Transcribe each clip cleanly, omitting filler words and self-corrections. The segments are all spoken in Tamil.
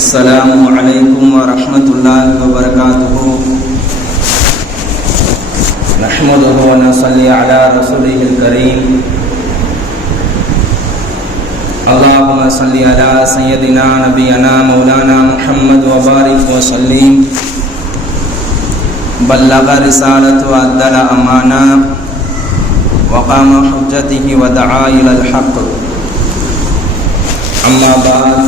السلام عليكم ورحمة الله وبركاته. نحمده ونصلي على رسوله الكريم. اللهم صل على سيدنا نبينا مولانا محمد وبارك وسلم. بلغ رسالة وأدى الأمانة وقام حجته ودعا إلى الحق. أما بعد،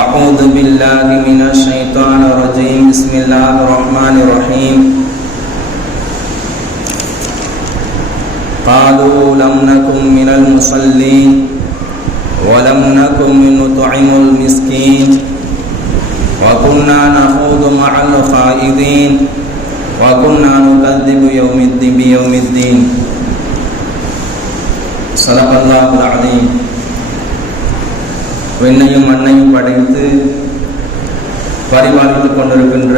أعوذ بالله من الشيطان الرجيم. بسم الله الرحمن الرحيم. قالوا لم نكن من المصلين ولم نكن نطعم المسكين وكنا نخوض مع الخائضين وكنا نكذب بيوم الدين. صدق الله العظيم. விண்ணையும் மண்ணையும் படைத்து பரிபாலித்துக் கொண்டிருக்கின்ற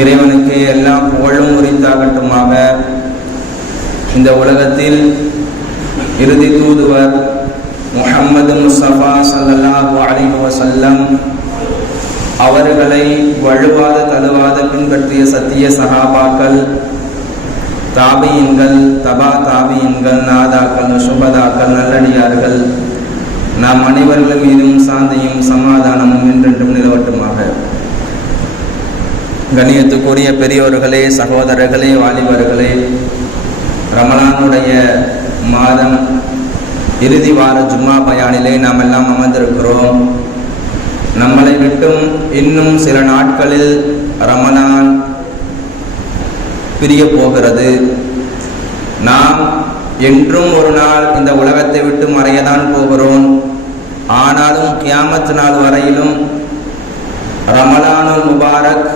இறைவனுக்கு எல்லாம் புகழும் உரித்தாகட்டுமாக. இந்த உலகத்தில் இறுதி தூதுவர் முஹம்மது முஸ்தபா ஸல்லல்லாஹு அலைஹி வஸல்லம் அவர்களை வழுவாத தழுவாத பின்பற்றிய சத்திய சஹாபாக்கள், தாபியின்கள், தபா தாபியின்கள், நாதாக்கள், சுபதாக்கள், நல்லடியார்கள், நாம் அனைவர்கள் மீதும் சாந்தியும் சமாதானமும் என்றென்றும் நிலவட்டுமாக. கண்ணியத்துக்குரிய பெரியோர்களே, சகோதரர்களே, வாலிபர்களே, ரமலானுடைய மாதம் இறுதி வார ஜும்மா பயானிலே நாம் எல்லாம் அமர்ந்திருக்கிறோம். நம்மளை விட்டும் இன்னும் சில நாட்களில் ரமலான் பிரிய போகிறது. நாம் என்றும் ஒரு நாள் இந்த உலகத்தை விட்டு மறையதான் போகிறோம். ஆனாலும் கியாமத் நாள் வரையிலும் ரமலானுல் முபாரக்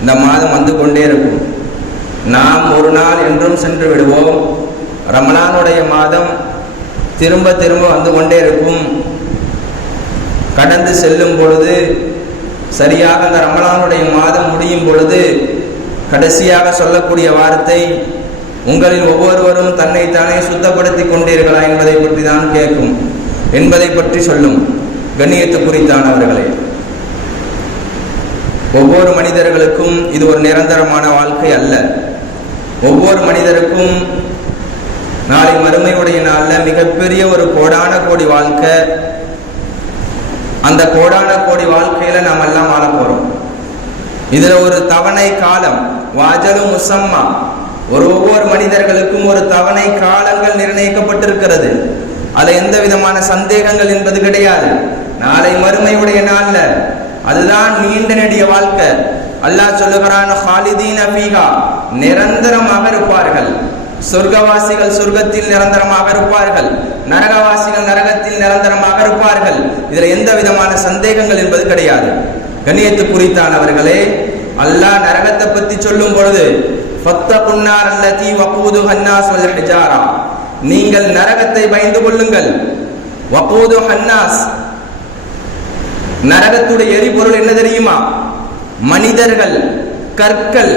இந்த மாதம் வந்து கொண்டே இருக்கும். நாம் ஒரு நாள் என்றும் சென்று விடுவோம். ரமலானுடைய மாதம் திரும்ப திரும்ப வந்து கொண்டே இருக்கும். கடந்து செல்லும் பொழுது, சரியாக அந்த ரமலானுடைய மாதம் முடியும் பொழுது கடைசியாக சொல்லக்கூடிய வார்த்தை, உங்களில் ஒவ்வொருவரும் தன்னைத்தானே சுத்தப்படுத்தி கொண்டீர்களா என்பதை பற்றி தான் கேட்கும், என்பதை பற்றி சொல்லும். கண்ணியத்து குறித்தானவர்களே, ஒவ்வொரு மனிதர்களுக்கும் இது ஒரு நிரந்தரமான வாழ்க்கை அல்ல. ஒவ்வொரு மனிதருக்கும் நாளை மறுமையுடைய நாளில் மிகப்பெரிய ஒரு கோடான கோடி வாழ்க்கை. அந்த கோடான கோடி வாழ்க்கையில நாம் எல்லாம் வாழ போறோம். இதுல ஒரு தவணை காலம், வாஜலு முசம்மா, ஒவ்வொரு மனிதர்களுக்கும் ஒரு தவணை காலங்கள் நிர்ணயிக்கப்பட்டிருக்கிறது. அதுல எந்த விதமான சந்தேகங்கள் என்பது கிடையாது. நாளை மறுமையுடைய நாள்ல அதுதான் நீண்ட நெடிய வாழ்க்கை. அல்லாஹ் சொல்லுகிறான், ஹாலிதீன ஃபீஹா, நிரந்தரமாக இருப்பார்கள். சொர்க்கவாசிகள் சொர்க்கத்தில் நிரந்தரமாக இருப்பார்கள், நரகவாசிகள் நரகத்தில் நிரந்தரமாக இருப்பார்கள். இதுல எந்த விதமான சந்தேகங்கள் என்பது கிடையாது. கண்ணியத்து குறித்தானவர்களே, அல்லாஹ் நரகத்தை பத்தி சொல்லும் பொழுது, நீங்கள் நரகத்தை பயந்து கொள்ளுங்கள். நரகத்துடைய எரிபொருள் என்ன தெரியுமா? மனிதர்கள், கற்கள்.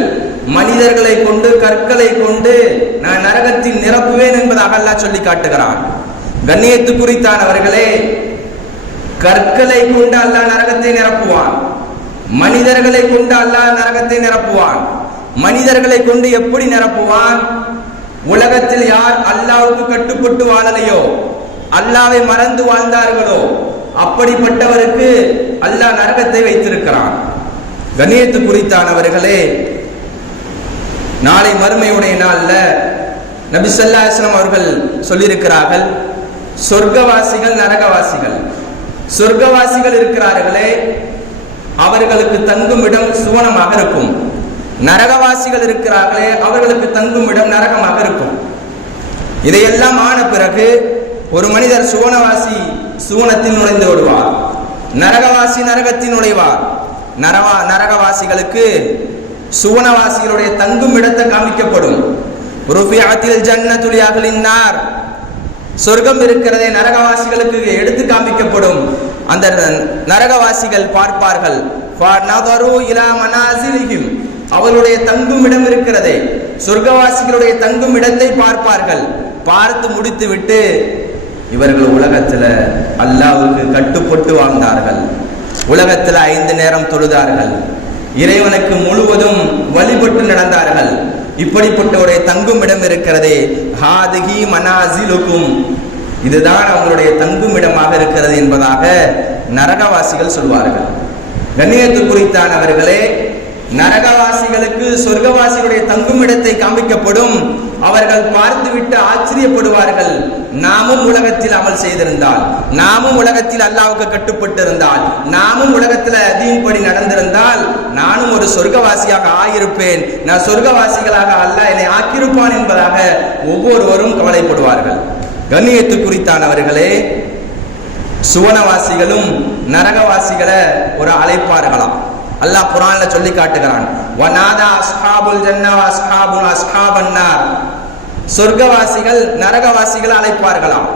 மனிதர்களை கொண்டு, கற்களை கொண்டு நான் நரகத்தில் நிரப்புவேன் என்பதாக அல்லாஹ் சொல்லி காட்டுகிறான். கண்ணியத்து குறித்தானவர்களே, கற்களை கொண்டு அல்லாஹ் நரகத்தை நிரப்புவான். மனிதர்களை கொண்டு அல்லாஹ் நரகத்தை நிரப்புவான். மனிதர்களை கொண்டு எப்படி நிரப்புவான்? உலகத்தில் யார் அல்லாஹ்வுக்கு கட்டுப்பட்டு வாழலையோ, அல்லாஹ்வை மறந்து வாழ்ந்தார்களோ, அப்படிப்பட்டவருக்கு அல்லாஹ் நரகத்தை வைத்திருக்கிறான். கண்ணியத்து குறித்தானவர்களே, நாளை மறுமையுடைய நாள்ல நபி ஸல்லல்லாஹு அலைஹி வஸல்லம் அவர்கள் சொல்லியிருக்கிறார்கள், சொர்க்கவாசிகள், நரகவாசிகள். சொர்க்கவாசிகள் இருக்கிறார்களே, அவர்களுக்கு தங்கும் இடம் சுவனமாக இருக்கும். நரகவாசிகள் இருக்கிறார்களே, அவர்களுக்கு தங்கும் இடம் நரகமாக இருக்கும். இதையெல்லாம் ஆன பிறகு ஒரு மனிதர் சுவனவாசி சுவனத்தில் நுழைந்து விடுவார், நரகவாசி நரகத்தில் நுழைவார். நரகவாசிகளுக்கு சுவனவாசிகளுடைய தங்கும் இடத்தை காமிக்கப்படும். ருஃபிஅத்தில் ஜன்னத்துல் அஹ்லின் நார், சொர்க்கம் இருக்கிறதே நரகவாசிகளுக்கு எடுத்து காமிக்கப்படும். அந்த நரகவாசிகள் பார்ப்பார்கள், ஃபனதரு இலா மனாசிலிஹிம், அவர்களுடைய தங்கும் இடம் இருக்கிறதே, சொர்க்கவாசிகளுடைய தங்கும் இடத்தை பார்ப்பார்கள். பார்த்து முடித்து விட்டு இவர்கள் உலகத்துல அல்லாஹ்வுக்கு கட்டுப்பட்டு வாழ்ந்தார்கள், உலகத்துல 5 நேரம் தொழுதார்கள், இறைவனுக்கு முழுவதும் வழிபட்டு நடந்தார்கள். இப்படிப்பட்ட ஒரு தங்கும் இடம் இருக்கிறதே, ஹாதிஹி மனாசிலுக்கும், இதுதான் அவங்களுடைய தங்கும் இடமாக இருக்கிறது என்பதாக நரகவாசிகள் சொல்வார்கள். கண்ணியத்து குறித்தானவர்களே, நரகவாசிகளுக்கு சொர்க்கவாசிகளுடைய தங்கும் இடத்தை காண்பிக்கப்படும். அவர்கள் பார்த்துவிட்டு ஆச்சரியப்படுவார்கள். நாமும் உலகத்தில் அமல் செய்திருந்தால், நாமும் உலகத்தில் அல்லாஹ்வுக்கு கட்டுப்பட்டு இருந்தால், நாமும் உலகத்தில் அதீன்படி நடந்திருந்தால் நானும் ஒரு சொர்க்கவாசியாக ஆகியிருப்பேன், நான் சொர்க்கவாசிகளாக அல்லாஹ் என்னை ஆக்கியிருப்பான் என்பதாக ஒவ்வொருவரும் கவலைப்படுவார்கள். கண்ணியத்து குறித்தானவர்களே, சுவனவாசிகளும் நரகவாசிகளை ஒரு அழைப்பார்களாம். அல்லாஹ் குர்ஆன்ல சொல்லி காட்டுகிறான், வனாதா அஸ்ஹாபுல் ஜன்னah வ அஸ்ஹாபுல் அஸ்ஹாபன் நார், சொர்க்கவாசிகள் நரகவாசிகளை அழைப்பார்களாம்.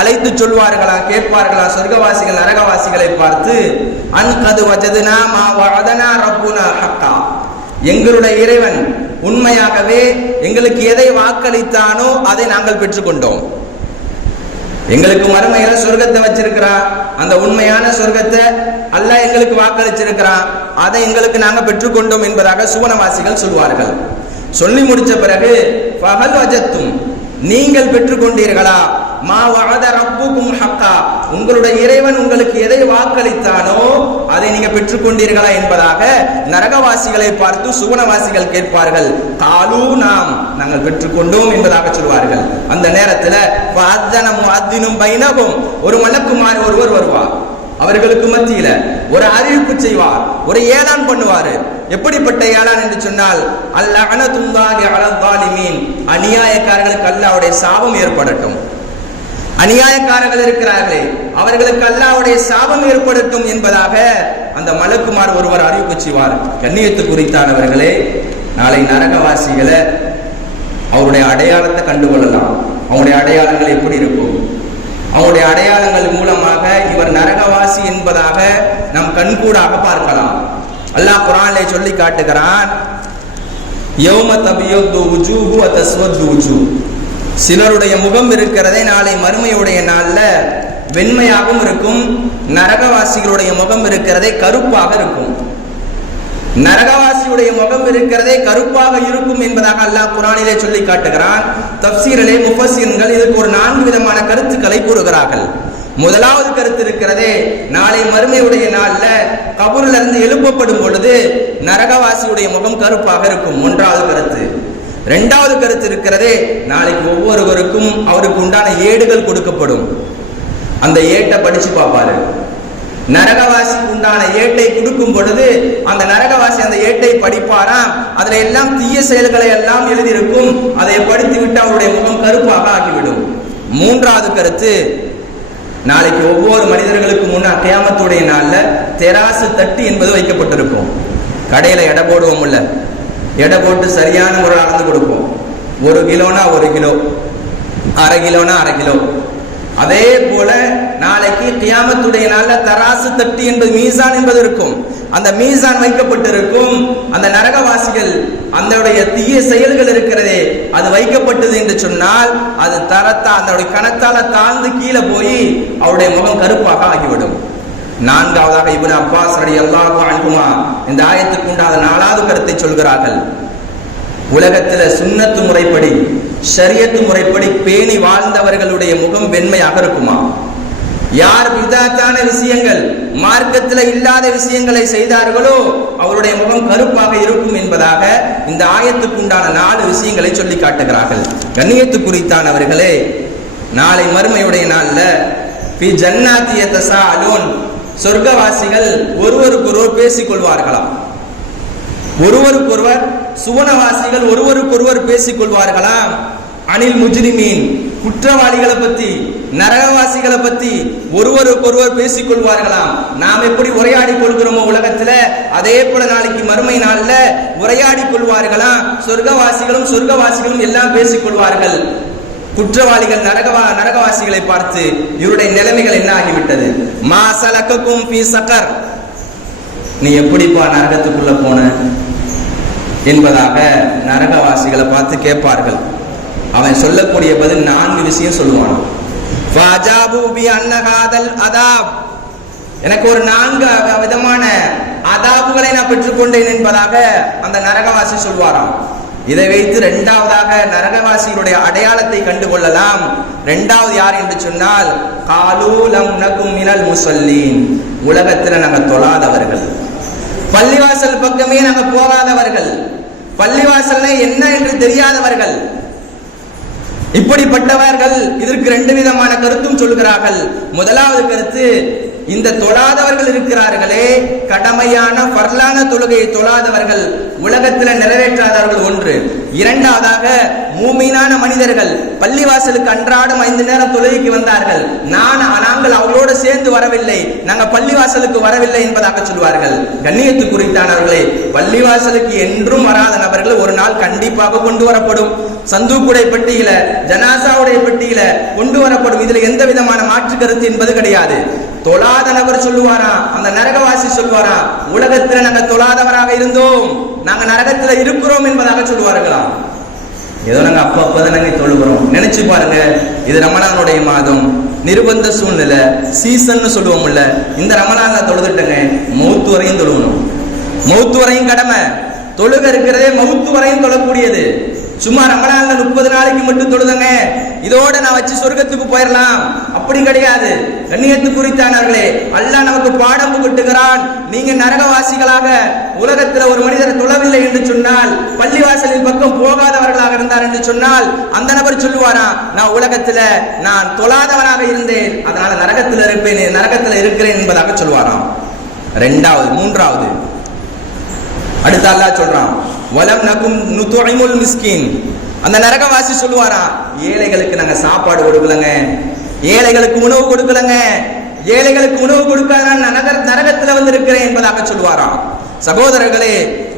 அழைத்து சொல்வார்களா, கேட்பார்களா சொர்க்கவாசிகள் நரகவாசிகளை பார்த்து, அன்கது வஜதுனா மா வஅதனா ரப்புனா ஹக்கா, எங்களுடைய இறைவன் உண்மையாகவே எங்களுக்கு எதை வாக்களித்தானோ அதை நாங்கள் பெற்றுக்கொண்டோம். எங்களுக்கு மறுமையில சொர்க்கத்தை வச்சிருக்கிறான், அந்த உண்மையான சொர்க்கத்தை அல்லாஹ் எங்களுக்கு வாக்களிச்சிருக்கிறான், அதை எங்களுக்கு நாங்க பெற்றுக்கொண்டோம் என்பதாக சுவனவாசிகள் சொல்வார்கள். சொல்லி முடிச்ச பிறகு ஃபஹல் வஜத்தும், நீங்கள் பெற்றுக்கொண்டீர்களா, மா வஅத ரப்புக்கும் ஹக்கா, உங்களுடைய இறைவன் உங்களுக்கு எதை வாக்களித்தானோ அதை நீங்க பெற்றுக்கொண்டீர்களா என்பதாக நரகவாசிகளை பார்த்து சுவனவாசிகள் கேட்பார்கள். காலூ, நாங்கள் பெற்றுக்கொண்டோம் என்பதாக சொல்வார்கள். அந்த நேரத்தில் ஃபஅத்தன முஅத்தினும் பைனஹும், ஒரு மலக்குமார் ஒருவர் வருவார், அவர்களுக்கு மத்தியில ஒரு அறிவிப்பு செய்வார், ஒரு ஏலான் பண்ணுவார். எப்படிப்பட்ட ஏலான் என்று சொன்னால், அல்லஅனதுல்லாஹி அலல் ஸாலிமீன், அநியாயக்காரர்களுக்கு அல்லாஹ்வுடைய சாபம் ஏற்படட்டும், அநியாயக்காரர்கள் இருக்கிறார்களே அவர்களுக்கு அல்லாஹ்வுடைய சாபம் ஏற்படட்டும் என்பதாக அந்த மலக்குமார் ஒருவர் அறிவிப்பு செய்வார். கண்ணியத்து குறித்தானவர்களே, நாளை நரகவாசிகளை அவருடைய அடையாளத்தை கண்டுகொள்ளலாம். அவருடைய அடையாளங்கள் எப்படி இருக்கும்? அவருடைய அடையாளங்கள் மூலமாக இவர் நரகவாசி என்பதாக நாம் கண்கூடாக பார்க்கலாம். அல்லாஹ் குர்ஆனிலே சொல்லி காட்டுகிறான், யௌம தபியது வுஜூஹு வ தஸ்வது வுஜூஹ், சிலருடைய முகம் இருக்கிறதே நாளை மறுமையுடைய நாள்ல வெண்மையாகவும் இருக்கும், நரகவாசிகளுடைய முகம் இருக்கிறதே கருப்பாக இருக்கும். நரகவாசியுடைய முகம் இருக்கிறதே கருப்பாக இருக்கும் என்பதாக அல்லாஹ் குர்ஆனிலே சொல்லி காட்டுகிறான். தஃப்சீரிலே முஃபஸ்ஸிர்கள் இதுக்கு ஒரு 4 விதமான கருத்துக்களை கூறுகிறார்கள். முதலாவது கருத்து இருக்கிறதே, நாளை மறுமையுடைய நாள்ல கபூர்ல இருந்து எழுப்பப்படும் பொழுது நரகவாசியுடைய முகம் கருப்பாக இருக்கும், ஒன்றாவது கருத்து. இரண்டாவது கருத்து இருக்கிறதே, நாளைக்கு ஒவ்வொருவருக்கும் அவருக்கு உண்டான ஏடுகள் கொடுக்கப்படும். அந்த ஏட்டை படிச்சு பார்ப்பாரு. நரகவாசிக்கு உண்டான ஏட்டை கொடுக்கும் பொழுது அந்த நரகவாசி அந்த ஏட்டை படிப்பாராம். அதுல எல்லாம் தீய செயல்களை எல்லாம் எழுதியிருக்கும். அதை படித்துவிட்டு அவருடைய முகம் கருப்பாக ஆகிவிடும். மூன்றாவது கருத்து, நாளைக்கு ஒவ்வொரு மனிதர்களுக்கு முன்ன கியாமத்துடைய நாள்ல தெராசு தட்டு என்பது வைக்கப்பட்டிருக்கும். கடையில எடை போடுவோம், இல்ல எடை போட்டு சரியான முறை அளந்து கொடுப்போம். 1 கிலோனா 1 கிலோ, 1/2 கிலோனா 1/2 கிலோ. அதே போல நாளைக்கு கியாமத்துடைய நாள்ல தராசு தட்டு என்பது மீசான் என்பது இருக்கும். அந்த மீசான் வைக்கப்பட்டிருக்கும். அந்த நரகவாசிகள் அந்த தீய செயல்கள் இருக்கிறதே அது வைக்கப்பட்டது என்று சொன்னால் அது அந்த கணத்தால தாழ்ந்து கீழே போய் அவருடைய முகம் கருப்பாக ஆகிவிடும். நான்காவதாக இப்னு அப்பாஸ் ரலியல்லாஹு அன்ஹுமா இந்த ஆயத்துக்கு உண்டான 4வது கருத்தை சொல்கிறார்கள். உலகத்துல சுன்னத்து முறைப்படி, ஷரியத்து முறைப்படி பேணி வாழ்ந்தவர்களுடைய முகம் வெண்மையாக இருக்குமா? யார் பிதாத்தான விஷயங்கள், மார்க்கத்தில் இல்லாத விஷயங்களை செய்தார்களோ அவருடைய முகம் கருப்பாக இருக்கும் என்பதாக இந்த ஆயத்துக்கு உண்டான 4 விஷயங்களை சொல்லி காட்டுகிறார்கள். கண்ணியத்து குறித்தானவர்களே, நாளை மறுமையுடைய நாள்ல ஃபி ஜன்னாத்தி யதஸாஅலூன், சொர்க்கவாசிகள் ஒருவருக்கொருவர் பேசிக் கொள்வார்களாம். ஒருவருக்கொருவர், சுவனவாசிகள் ஒருவருக்கொருவர் பேசிக் கொள்வார்களாம். அனில் முஜ்ரிமீன், குற்றவாளிகளை பத்தி, நரகவாசிகளை பத்தி ஒருவருக்கொருவர் பேசிக் கொள்வார்களாம். நாம் எப்படி உரையாடி கொள்கிறோமோ உலகத்துல, அதே போல நாளைக்கு மறுமை நாள்ல உரையாடி கொள்வார்களாம். சொர்க்கவாசிகளும் எல்லாம் பேசிக் கொள்வார்கள். குற்றவாளிகள் நரகவாசிகளை பார்த்து இவருடைய நிலைமைகள் என்ன ஆகிவிட்டது? மா சலககும் ஃபீ ஸகர், நீ எப்படிப்பா நரகத்துக்குள்ள போன என்பதாக நரகவாசிகளை பார்த்து கேட்பார்கள். அவன் சொல்லக்கூடிய பதில் 4 விஷயம் சொல்லுவான். ஃபஜாபு பி அன்ன ஹாதல் அதாப், எனக்கு ஒரு 4 விதமான அதாபுகளை நான் பெற்றுக்கொண்டேன் என்பதாக அந்த நரகவாசி சொல்வாராம். இதை வைத்து 2வதாக நரகவாசிகளுடைய அடையாளத்தை கண்டுகொள்ளலாம். 2வது யார் என்று சொன்னால் காலூ லம் நகும் மினல் முஸல்லீன், உலகத்தில் நாங்கள் தொழாதவர்கள், பள்ளிவாசல் பக்கமே நாங்கள் போகாதவர்கள், பள்ளிவாசல் என்ன என்று தெரியாதவர்கள். இப்படிப்பட்டவர்கள் இதற்கு 2 விதமான கருத்தும் சொல்கிறார்கள். முதலாவது கருத்து, இந்த தொழாதவர்கள் இருக்கிறார்களே, கடமையான பர்லான தொழுகையை தொழாதவர்கள், உலகத்தில் நிறைவேற்றாதவர்கள் ஒன்று. 2வதாக மூமினான மனிதர்கள் பள்ளிவாசலுக்கு அன்றாடம் 5 நேரம் தொழுகைக்கு வந்தார்கள், நாங்கள் அவர்களோடு சேர்ந்து வரவில்லை, நாங்கள் பள்ளிவாசலுக்கு வரவில்லை என்பதாக சொல்வார்கள். கண்ணியத்து குறித்தானவர்களே, பள்ளிவாசலுக்கு என்றும் வராத நபர்கள் ஒரு நாள் கண்டிப்பாக கொண்டு வரப்படும். சந்தூக்குடைய பெட்டியில, ஜனாசாவுடைய பெட்டியில கொண்டு வரப்படும். இதுல எந்த விதமான மாற்று கருத்து என்பது கிடையாது. தொழாத நபர் சொல்லுவாராம், அந்த நரகவாசி சொல்லுவாராம், உலகத்தில் நாங்கள் தொழாதவராக இருந்தோம், நாங்கள் நரகத்தில் இருக்கிறோம் என்பதாக சொல்லுவார்களாம். ஏதோ நாங்கள் அப்பதான் நாங்கள் தொழுகிறோம். நினைச்சு பாருங்க, இது ரமலானுடைய மாதம், நிர்பந்த சூழ்நிலை, சீசன் சொல்லுவோம்ல, இந்த ரமலான்ல தொழுதுட்டங்க, மௌத்து வரையும் தொழுகணும். மௌத்து வரையும் கடமை. தொழுக இருக்கிறதே மௌத்து வரையும் தொழக்கூடியது. சும்மா ரமலான்ல 30 நாளைக்கு மட்டும் தொழுதங்க, இதோட நான் வச்சு சொர்க்கத்துக்கு போயிடலாம், அப்படி கிடையாது. கண்ணியத்து குறித்தானவர்களே, அல்லாஹ் நமக்கு பாடம் புகட்டுகிறான். நீங்க நரகவாசிகளாக உலகத்தில் ஒரு மனிதர் தொழவில்லை என்று சொன்னால், பள்ளிவாசலின் பக்கம் போகாதவர்களாக இருந்தார் என்று சொன்னால், அந்த நபர் சொல்லுவாரா, நான் உலகத்துல நான் தொழாதவனாக இருந்தேன், அதனால நரகத்தில் இருப்பேன், நரகத்தில் இருக்கிறேன் என்பதாக சொல்லுவாராம். 2வது 3வது அடுத்து அல்லாஹ் சொல்றான், வலம் நகும் நுதுஇமுல் மிஸ்கின், அந்த நரகவாசி சொல்லுவாரா, ஏழைகளுக்கு நாங்க சாப்பாடு கொடுக்கலங்க, ஏழைகளுக்கு உணவு கொடுக்கலங்க, ஏழைகளுக்கு உணவு கொடுக்காத நரகத்துல வந்து இருக்கிறேன் என்பதாக சொல்லுவாராம். சகோதரர்களே,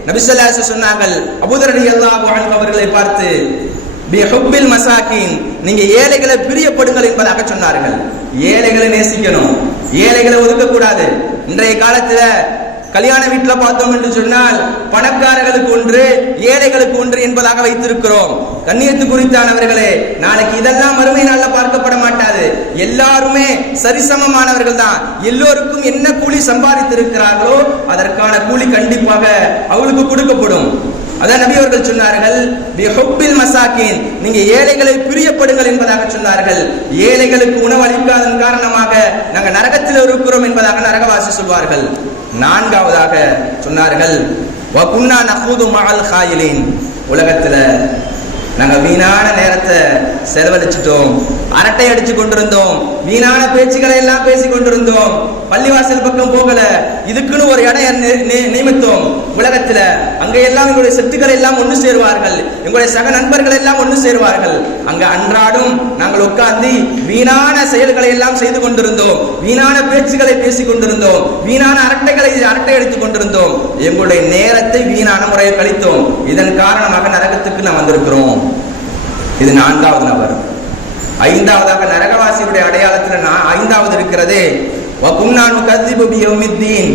நபி ஸல்லல்லாஹு அலைஹி வஸல்லம் சொன்னார்கள், அபூதர் ரலியல்லாஹு அன்ஹு அவர்களை பார்த்து, பிஹுப்பில் மசாகின், நீங்க ஏழைகளை பிரியப்படுங்கள் என்பதாக சொன்னார்கள். ஏழைகளை நேசிக்கணும், ஏழைகளை ஒதுக்க கூடாது. இன்றைய காலத்துல கல்யாண வீட்டில் பார்த்தோம் என்று சொன்னால் பணக்காரர்களுக்கு ஒன்று, ஏழைகளுக்கு ஒன்று என்பதாக வைத்திருக்கிறோம். கண்ணியத்து குறித்தானவர்களே, நாளைக்கு இதெல்லாம் மறுமை நாள்ல பார்க்கப்பட மாட்டாது. எல்லாருமே சரிசமமானவர்கள் தான். எல்லோருக்கும் என்ன கூலி சம்பாதித்திருக்கிறார்களோ அதற்கான கூலி கண்டிப்பாக அவளுக்கு கொடுக்கப்படும். அதான் நபி அவர்கள் சொன்னார்கள், பிஹுப்பில் மசாகின், நீங்க ஏழைகளை பிரியப்படுங்கள் என்பதாக சொன்னார்கள். ஏழைகளுக்கு உணவு அளிக்காதன் காரணமாக நாங்க நரகத்தில் இருக்கிறோம் என்பதாக நரகவாசி சொல்வார்கள். 4வதாக சொன்னார்கள், வகுன்னா நஹூது மஅல் காயிலின், உலகத்துல நாங்க வீணான நேரத்தை செலவழிச்சிட்டோம், அரட்டை அடிச்சு கொண்டிருந்தோம், வீணான பேச்சுக்களை எல்லாம் பேசி கொண்டிருந்தோம், பள்ளிவாசல் பக்கம் போகல, இதுக்குன்னு ஒரு இடம் நியமித்தோம் உலகத்துல, அங்க எல்லாம் எங்களுடைய சொத்துக்களை எல்லாம் ஒன்று சேருவார்கள், எங்களுடைய சக நண்பர்கள் எல்லாம் ஒன்று சேருவார்கள், அங்க அன்றாடும் நாங்கள் உட்கார்ந்து வீணான செயல்களை எல்லாம் செய்து கொண்டிருந்தோம், வீணான பேச்சுக்களை பேசிக் கொண்டிருந்தோம், வீணான அரட்டை அடித்துக் கொண்டிருந்தோம், எங்களுடைய நேரத்தை வீணான முறையில் கழித்தோம், இதன் காரணமாக நரகத்துக்கு நாம் வந்திருக்கிறோம். இது 4வது நபர். 5வதாக நரகவாசியுடைய அடையாளத்தில் 5வது இருக்கிறது, வகுன்னா நுகذிபு பியௌமித்தீன்,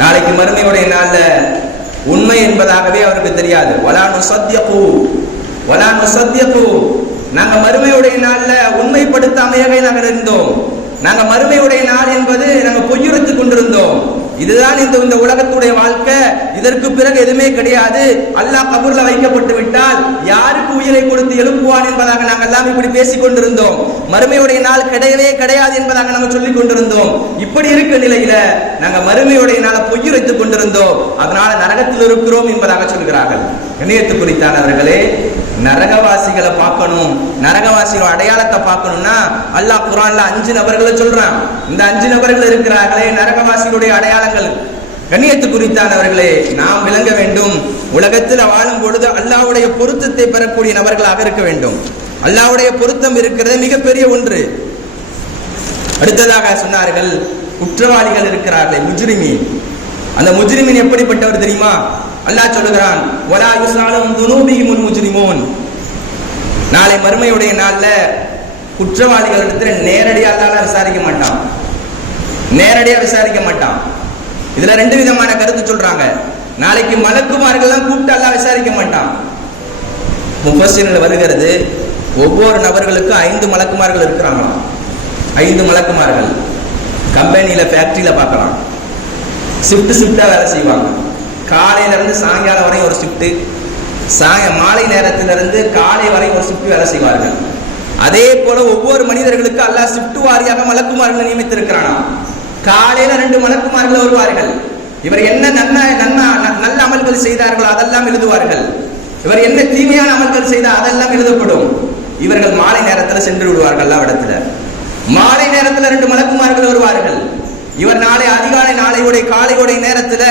நாளைக்கு மறுமையுடைய நாள்ல உண்மை என்பதாகவே அவருக்கு தெரியாது. வலா நுஸத்தியகு, நாங்க மறுமையுடைய நாள்ல உண்மைப்படுத்தாமையாக நாங்கள் இருந்தோம், நாங்க மறுமையுடைய நாள் என்பது நாங்க பொய்யுரைத்துக் கொண்டிருந்தோம், இதுதான் இந்த உலகத்துடைய வாழ்க்கை, இதற்கு பிறகு எதுவுமே கிடையாது, அல்லாஹ் கபூர்ல வைக்கப்பட்டு விட்டால் யாருக்கு உயிரை கொடுத்து எழுப்புவான் என்பதாக நாங்கள் எல்லாம் இப்படி பேசிக் கொண்டிருந்தோம், மறுமையுடைய நாள் கிடையவே கிடையாது என்பதாக நம்ம சொல்லிக் கொண்டிருந்தோம். இப்படி இருக்க நிலையில நாங்க மறுமையுடைய நாளை பொய்யுரைத்துக் கொண்டிருந்தோம், அதனால நரகத்தில் இருக்கிறோம் என்பதாக சொல்கிறார்கள். கண்ணியத்து குறித்தானவர்களே, நரகவாசிகளை பார்க்கணும், நரகவாசிகள் அடையாளத்தை பார்க்கணும்னா அல்லாஹ் குர்ஆன்ல 5 நபர்களை சொல்றான். இந்த 5 நபர்கள் இருக்கிறார்களே நரகவாசிகளுடைய அடையாளங்கள். கண்ணியத்து குறித்தானவர்களே, நாம் விளங்க வேண்டும், உலகத்தில் வாழும் பொழுது அல்லாஹ்வுடைய பொருத்தத்தை பெறக்கூடிய நபர்களாக இருக்க வேண்டும். அல்லாஹ்வுடைய பொருத்தம் இருக்கிறது மிகப்பெரிய ஒன்று. அடுத்ததாக சொன்னார்கள், குற்றவாளிகள் இருக்கிறார்கள், முஜ்ரிமீன். அந்த முஜ்ரிமீன் எப்படிப்பட்டவர் தெரியுமா? அல்லாஹ் சொல்லுகிறான், வலா யுஸாலும் துனூபிஹிமுல் முஜ்ரிமூன், நாளை மறுமையுடைய நாள்ல குற்றவாளிகளிடத்தில் நேரடியாக அல்லாஹ் விசாரிக்க மாட்டான், நேரடியாக விசாரிக்க மாட்டான். இதுல 2 விதமான கருத்து சொல்றாங்க. நாளைக்கு மலக்குமார்கள் எல்லாம் கூப்பிட்டு அல்லாஹ் விசாரிக்க மாட்டான். முஃபஸ்ஸிரில் வருகிறது, ஒவ்வொரு நபர்களுக்கும் 5 மலக்குமார்கள் இருக்கிறாங்களாம். 5 மலக்குமார்கள் கம்பெனியில ஃபேக்டரியில பார்க்கலாம். ஷிஃப்டா வேலை செய்வாங்க. காலையில இருந்து சாயங்காலம் வரை ஒரு ஷிஃப்ட், மாலை நேரத்திலிருந்து காலை வரை ஒரு ஷிஃப்ட் வேலை செய்வார்கள். அதே போல ஒவ்வொரு மனிதர்களுக்கு அல்லாஹ் ஷிஃப்ட் வாரியாக மலக்குமார்களை நியமித்திருக்கிறானா. காலையில 2 மலக்குமார்கள் வருவார்கள். இவர் என்ன நல்ல அமல்கள் செய்தார்களோ அதெல்லாம் எழுதுவார்கள். இவர் என்ன தீமையான அமல்கள் செய்தால் அதெல்லாம் எழுதப்படும். இவர்கள் மாலை நேரத்தில் சென்று விடுவார்கள். அல்லாஹ்விடத்துல மாலை நேரத்தில் 2 மலக்குமார்கள் வருவார்கள். இவர் நாளை அதிகாலை நாளையுடைய காலையுடைய நேரத்தில்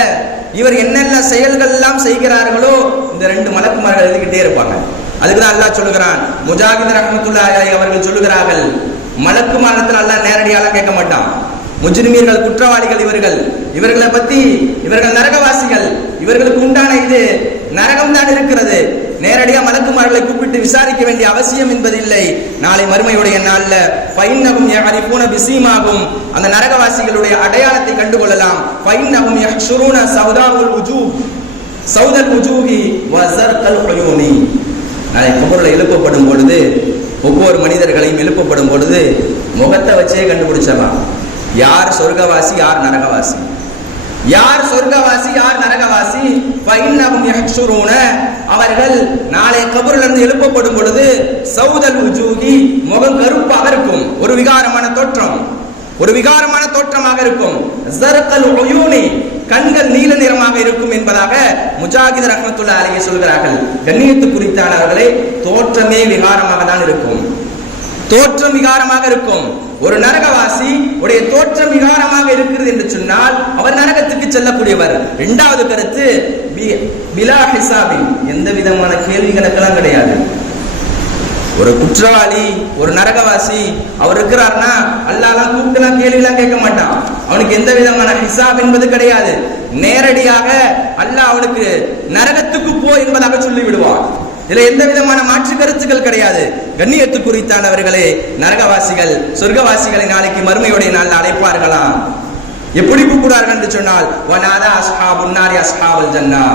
இவர் என்னென்ன செயல்கள் எல்லாம் செய்கிறார்களோ இந்த 2 மலக்குமார்கள் எழுதிக்கிட்டே இருப்பாங்க. அதுக்குதான் அல்லாஹ் சொல்லுகிறான், முஜாஹித் ரஹ்மத்துல்லாஹி அலைஹி அவர்கள் சொல்லுகிறார்கள், மலக்குமாரத்தில் அல்லாஹ் நேரடியாக கேட்க மாட்டான். முஜ்ரிமீன்கள், குற்றவாளிகள் இவர்களை பத்தி, இவர்கள் நரகவாசிகள், இவர்களுக்கு உண்டான இது நரகம் தான் இருக்கிறது. நேரடியாக மலக்குமார்களை கூப்பிட்டு விசாரிக்க வேண்டிய அவசியம் என்பதில்லை. நாளை மறுமையுடைய நாள்ல ஃபைன்னஹும் யஅரிஃபூன பிஸீமாஹும், அந்த நரகவாசிகளுடைய அடையாளத்தை கண்டுகொள்ளலாம். ஃபைன்னஹும் யஹ்ஷுரூன சௌதாவுல் வுஜூஹ் சௌதல் வுஜூஹி வ ஸர்கல் உயூனி. நாளை கபரில் எழுப்பப்படும் பொழுது, ஒவ்வொரு மனிதர்களையும் எழுப்பப்படும் பொழுது முகத்தை வச்சே கண்டுபிடிச்சிடலாம். யார் சொர்க்கவாசி, யார் நரகவாசி, யார் சொர்க்கவாசி, யார் நரகவாசி. ஃபைன்னஹும் யஹ்ஷுரூன, அவர்கள் நாளை கபரில் இருந்து எழுப்பப்படும் பொழுது சௌதல் வுஜூஹி, முகம் கருப்பாக இருக்கும், ஒரு விகாரமான தோற்றமாக இருக்கும். ஸர்கல் உயூனி, கண்கள் நீல நிறமாக இருக்கும் என்பதாக முஜாஹித் ரஹ்மத்துல்லாஹி அலைஹி சொல்கிறார்கள். கண்ணியத்து குறித்தானவர்களே, தோற்றமே விகாரமாக தான் இருக்கும். தோற்றம் விகாரமாக இருக்கும். ஒரு நரகவாசி உடைய தோற்றம் விகாரமாக இருக்கிறது என்று சொன்னால் அவர் நரகத்துக்கு செல்லக்கூடியவர். 2வது கருத்து, பிலா ஹிசாபின், எந்த விதமான கேள்வி கணக்கெல்லாம் கிடையாது. ஒரு குற்றவாளி, ஒரு நரகவாசி அவர் இருக்கிறார்னா அல்லாஹ் கூப்பிட்டுலாம் கேள்விலாம் கேட்க மாட்டான். அவனுக்கு எந்த விதமான ஹிசாப் என்பது கிடையாது. நேரடியாக அல்லாஹ் அவனுக்கு நரகத்துக்கு போ என்பதாக சொல்லி விடுவான். இதுல எந்த விதமான மாற்று கருத்துக்கள் கிடையாது. கண்ணியத்து குறித்தானவர்களே, நரகவாசிகள் சொர்க்கவாசிகளை நாளைக்கு மறுமையுடைய நாள் அழைப்பார்களாம். எப்படி கூப்பிடுவார்கள் என்று சொன்னால், வனாதா அஸ்ஹாபுன் நாரி அஸ்ஹாபுல் ஜன்னா,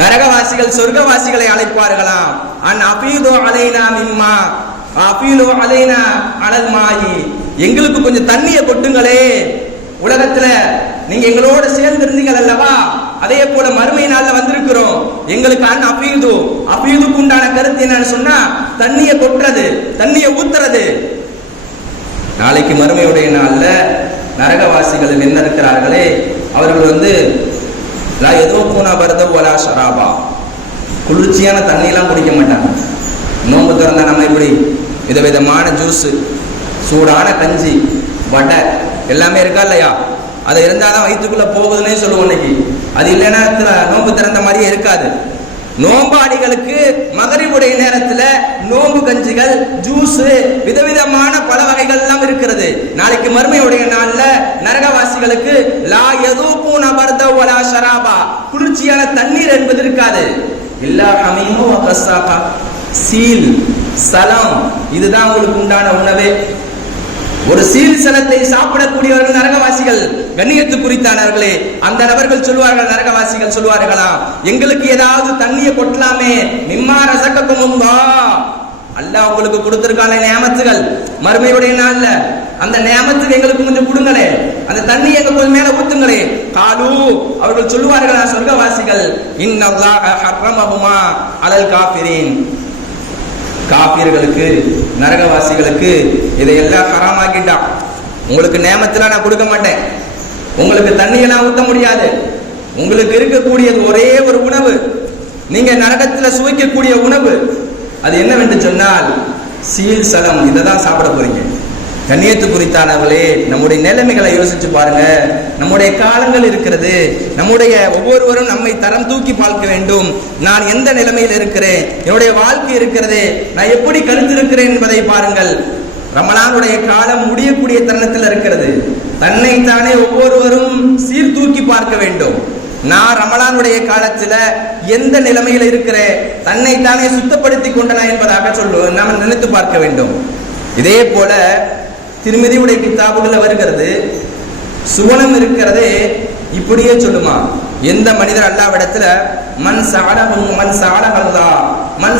நரகவாசிகள் சொர்க்கவாசிகளை அழைப்பார்களாம். அன் அபீது அலைனா மிம்மா அபீலு அலைனா அலல் மாயி, எங்களுக்கு கொஞ்சம் தண்ணியை கொட்டுங்களே. உலகத்துல நீங்க எங்களோட சேர்ந்து இருந்தீங்கள் அல்லவா, அதே போல மறுமை நாள்ல வந்திருக்கிறோம், எங்களுக்கு அன் அபீதுக்கு உண்டான கருத்து என்னன்னு சொன்னா தண்ணியை கொட்டுறது, தண்ணியை ஊத்துறது. நாளைக்கு மறுமையுடைய நாள்ல நரகவாசிகள் என்ன இருக்கிறார்களே, அவர்கள் லா யதூகுனா பர்த வலா ஷராபா, குளிர்ச்சியான தண்ணியெல்லாம் குடிக்க மாட்டாங்க. நோன்பு திறந்தா நம்ம இப்படி விதவிதமான ஜூஸ், சூடான கஞ்சி, வடை எல்லாமே இருக்கா இல்லையா, அது இருந்தாதான் வயிற்றுக்குள்ள போகுதுன்னே சொல்லுவோம். இன்னைக்கு அது இல்லைன்னா நோன்பு திறந்த மாதிரியே இருக்காது. நோம்பாடிகளுக்கு மகரிபுடைய நேரத்துல நோம்பு கஞ்சிகள், ஜூஸ், விதவிதமான பல வகைகள் எல்லாம் இருக்கிறது. நாளைக்கு மறுமையுடைய நாள்ல நரகவாசிகளுக்கு லா யதூகுன பர்த வலா ஷராபா, குளிர்ச்சியான தண்ணீர் என்பது இருக்காது. இல்லா ஹமீமு வ கஸ்ஸாகா, சீல் சலம், இதுதான் உங்களுக்கு உண்டான உணவே. ஒரு சீல் சலத்தை சாப்பிடக்கூடியவர்கள் நரகவாசிகள். கண்ணியத்து குறித்தானவர்களே, அந்த நபர்கள் சொல்வார்கள், நரகவாசிகள் சொல்வார்களாம், எங்களுக்கு ஏதாவது தண்ணியை கொட்டலாமே. மிம்மா ரஸககுமுல்லாஹ், அல்லாஹ் உங்களுக்கு கொடுத்திருக்கான நியாமத்துகள், மறுமையுடைய நாள்ல அந்த நியாமத்துக்கு எங்களுக்கு கொஞ்சம் கொடுங்களே, அந்த தண்ணி எங்க கொஞ்சம் மேல ஊத்துங்களே. காலு, அவர்கள் சொல்வார்களா சொர்க்கவாசிகள், இன்னல்லாஹ ஹர்ரமஹுமா அலல் காஃபிரீன், காபிர்களுக்கு நரகவாசிகளுக்கு இதையெல்லாம் ஹராமாக்கிட்டான். உங்களுக்கு நேமத்துல நான் கொடுக்க மாட்டேன், உங்களுக்கு தண்ணியெல்லாம் ஊத்த முடியாது, உங்களுக்கு இருக்கக்கூடியது ஒரே ஒரு உணவு, நீங்க நரகத்துல சுவைக்கக்கூடிய உணவு அது என்னவென்று சொன்னால் சீல் சலம், இதை தான் சாப்பிட போறீங்க. கண்ணியத்து குறித்தானவர்களே, நம்முடைய நிலைமைகளை யோசிச்சு பாருங்க. நம்முடைய காலங்கள் இருக்கிறது, நம்முடைய ஒவ்வொருவரும் நம்மை தரம் தூக்கி பார்க்க வேண்டும். நான் எந்த நிலைமையில் இருக்கிறேன், என்னுடைய வாழ்க்கை இருக்கிறது, நான் எப்படி கருத்திருக்கிறேன் என்பதை பாருங்கள். ரமலானுடைய காலம் முடியக்கூடிய தருணத்தில் இருக்கிறது. தன்னைத்தானே ஒவ்வொருவரும் சீர்தூக்கி பார்க்க வேண்டும். நான் ரமலானுடைய காலத்துல எந்த நிலைமையில இருக்கிறேன், தன்னைத்தானே சுத்தப்படுத்தி கொண்டனா என்பதாக நாம் நினைத்து பார்க்க வேண்டும். இதே போல திருமதியுடைய கிதாபுகள்ல வருகிறது, சுவனம் இருக்கிறது இப்படியே சொல்லுமா, எந்த மனிதர் அல்லாஹ்விடத்துல மன்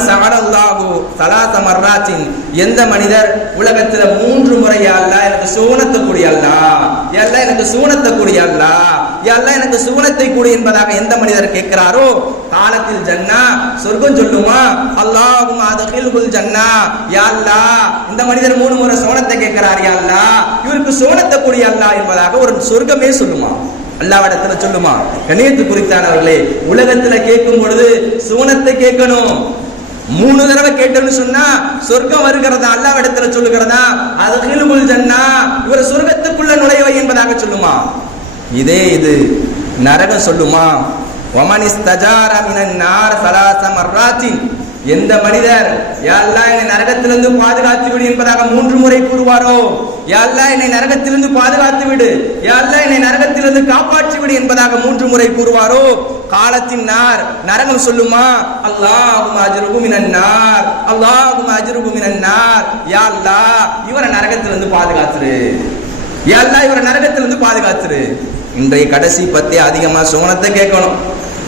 சஅலல்லாஹு ஸலாஸ மர்ராத்தின், எந்த மனிதர் உலகத்துல 3 முறை யா அல்லாஹ் எனக்கு சூனத்தை கூடிய அல்லாஹ், யா அல்லாஹ் எனக்கு சூனத்தை கூடிய அல்லாஹ், யா அல்லாஹ் எனக்கு சூனத்தை கூடி என்பதாக எந்த மனிதர் கேட்கிறாரோ காலத்தில் ஜன்னா, சொர்க்கம் சொல்லுமா அல்லாஹும்ம அத்கில்ஹுல் ஜன்னா, யா அல்லாஹ் இந்த மனிதர் 3 முறை சூனத்தை கேட்கிறார், யா அல்லாஹ் இவருக்கு சூனத்தை கூடிய அல்லாஹ் என்பதாக ஒரு சொர்க்கமே சொல்லுமா, அல்லாஹ்விடத்துல சொல்லுமா. கண்ணியத்து குறித்தானவர்களே, உலகத்துல கேட்கும் பொழுது சூனத்தை கேட்கணும். 3 தடவை கேட்டோம்னு சொன்னா சொர்க்கம் வருகிறதா, அல்லாஹ்விடத்துல சொல்லுகிறதா அத்கில்ஹுல் ஜன்னா, இவர் சொர்க்கத்துக்குள்ள நுழைவை என்பதாக சொல்லுமா. இதே இது நரகம் சொல்லுமா வமனிஸ்தஜார மினன் நார் ஸலாஸ மர்ராத்தின், எந்த மனிதர் யா அல்லாஹ் என்னை நரகத்திலிருந்து பாதுகாத்து விடு என்பதாக 3 முறை கூறுவாரோ, யா அல்லாஹ் என்னை நரகத்திலிருந்து பாதுகாத்து விடு, யா அல்லாஹ் என்னை நரகத்திலிருந்து காப்பாற்றி விடு என்பதாக 3 முறை கூறுவாரோ காலத்தின் நார், நரகம் சொல்லுமா அல்லாஹும்ம அஜ்ருஹு மினன் நார், அல்லாஹும்ம அஜ்ருஹு மினன் நார், யா அல்லாஹ் இவரை நரகத்திலிருந்து பாதுகாத்துரு, யா அல்லாஹ் இவரை நரகத்திலிருந்து பாதுகாத்துரு. இன்றைய கடைசி பத்தி அதிகமா சோனத்தை கேட்கணும்,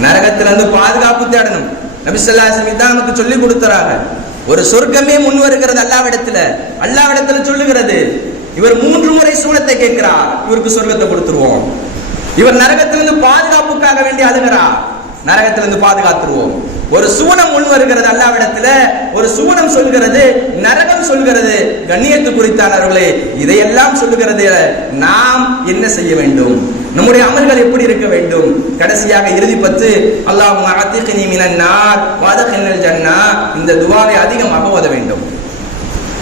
நரகத்திலிருந்து பாதுகாப்பு தேடணும். நபி ஸல்லல்லாஹு அலைஹி வஸல்லம் நமக்கு சொல்லி கொடுத்தறாங்க. ஒரு சொர்க்கமே முன் வருகிறது அல்லாஹ்விடத்துல சொல்லுகிறது, இவர் 3 முறை சூனத்தை கேட்கிறார், இவருக்கு சொர்க்கத்தை கொடுத்துருவோம். இவர் நரகத்திலிருந்து பாதுகாப்புக்காக வேண்டி அழுகிறார், நரகத்திலிருந்து பாதுகாத்துருவோம். ஒரு சூனம் முன் வருகிறது அல்லாஹ்விடத்துல, ஒரு சூனம் சொல்கிறது, நரகம் சொல்கிறது. கண்ணியத்து குறித்தானவர்களே, இதையெல்லாம் சொல்லுகிறது. நாம் என்ன செய்ய வேண்டும், நம்முடைய அமல்கள் எப்படி இருக்க வேண்டும்? கடைசியாக இறுதி 10 அல்லாஹும்ம அத்திக்னி மினன் நார் வஅத்கில்னில் ஜன்னா, இந்த துஆவை அதிகமாக ஓத வேண்டும்.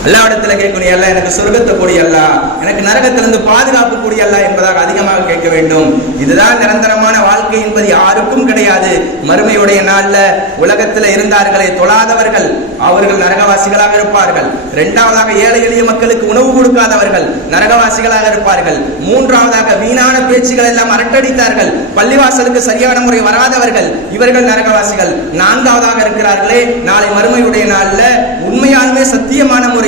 அல்லாஹ்விடத்துல கேட்கணும், அல்லாஹ் எனக்கு சொர்க்கத்தை கூடிய அல்லாஹ், எனக்கு நரகத்திலிருந்து பாதுகாப்பு கூடிய அல்லாஹ் என்பதாக அதிகமாக கேட்க வேண்டும். இதுதான் நிரந்தரமான வாழ்க்கை என்பது யாருக்கும் கிடையாது. மறுமையுடைய நாள்ல உலகத்துல இருந்தார்களே தொழாதவர்கள், அவர்கள் நரகவாசிகளாக இருப்பார்கள். 2வதாக ஏழை எளிய மக்களுக்கு உணவு கொடுக்காதவர்கள் நரகவாசிகளாக இருப்பார்கள். 3வதாக வீணான பேச்சுகள் எல்லாம் அரட்டடித்தார்கள், பள்ளிவாசலுக்கு சரியான முறை வராதவர்கள், இவர்கள் நரகவாசிகள். 4வதாக இருக்கிறார்களே நாளை மறுமையுடைய நாள்ல உண்மையாலுமே சத்தியமான முறை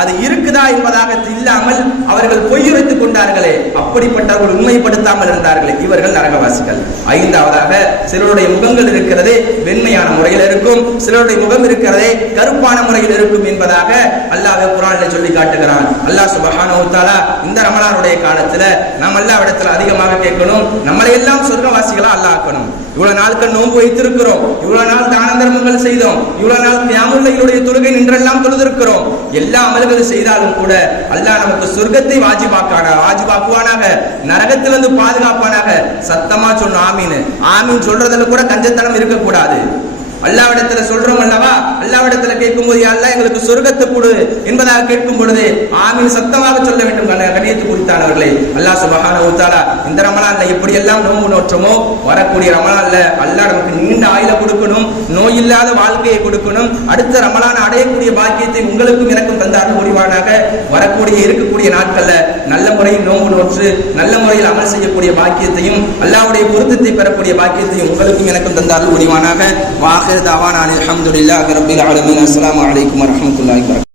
அது இருக்குதா என்பதாக இல்லாமல் அவர்கள் பொய்யுரைத்துக் கொண்டார்களே, அப்படிப்பட்டவர்கள் உண்மைப்படுத்தாமல் இருந்தார்களே, இவர்கள் நரகவாசிகள். 5வதாக சிலருடைய முகங்கள் இருக்கிறதே வெண்மையான முறையில் இருக்கும், சிலருடைய முகம் இருக்கிறதே கருப்பான முறையில் இருக்கும் என்பதாக அல்லாஹ் குர்ஆனில் சொல்லி காட்டுகிறான். அல்லாஹ் சுப்ஹானஹு வ தஆலா இந்த ரமலானுடைய காலத்துல நாம் அல்லாஹ்விடத்தில் அதிகமாக கேட்கணும், நம்மளை எல்லாம் சொர்க்கவாசிகளா அல்லாஹ் ஆக்கணும். இவ்வளவு நாட்கள் நோன்பு வைத்திருக்கிறோம், இவ்வளவு நாள் தான தர்மங்கள் செய்தோம், இவ்வளவு நாள் கியாமுல் லைலுடைய தொழுகை நின்றெல்லாம் தொழுதிருக்கிறோம். எல்லா அமல்களும் செய்தாலும் கூட அல்லாஹ் நமக்கு சொர்க்கத்தை வாஜிபாக்குவானாக, நரகத்திலிருந்து பாதுகாப்பானாக. சத்தமா சொன்ன ஆமீன். ஆமீன் சொல்றதுல கூட கஞ்சத்தனம் இருக்கக்கூடாது. அல்லாஹ்விடத்துல சொல்றோம் அல்லவா, அல்லாஹ்விடத்துல கேட்கும்போது யா அல்லாஹ் எங்களுக்கு சொர்க்கத்தை கொடு என்பதாக கேட்கும் பொழுது ஆமீன் சத்தமாக சொல்ல வேண்டும். கண்ணியத்து குறித்தானவர்களே, அல்லாஹ் சுப்ஹானஹு வ தஆலா இந்த ரமலான்ல எப்படி எல்லாம் நோன்பு நோற்றமோ வரக்கூடிய ரமலான்ல அல்லாஹ் நமக்கு நீண்ட ஆயுளை கொடுக்கணும், நோய் இல்லாத வாழ்க்கையை கொடுக்கணும், அடுத்த ரமலான் அடையக்கூடிய பாக்கியத்தை உங்களுக்கும் எனக்கும் தந்தார் புரிவானாக. வரக்கூடிய இருக்கக்கூடிய நாட்கள்ல நல்ல முறையில் நோன்பு நோற்று நல்ல முறையில் அமல் செய்யக்கூடிய பாக்கியத்தையும் அல்லாஹ்வுடைய பொருத்தத்தை பெறக்கூடிய பாக்கியத்தையும் உங்களுக்கும் எனக்கும் தந்தார் புரிவானாக. வாஹிர் தாவானா அல்ஹம்துலில்லாஹி ரப்பில் ஆலமீன். அஸ்ஸலாமு அலைக்கும் வரஹ்மத்துல்லாஹி வபரகாத்துஹு.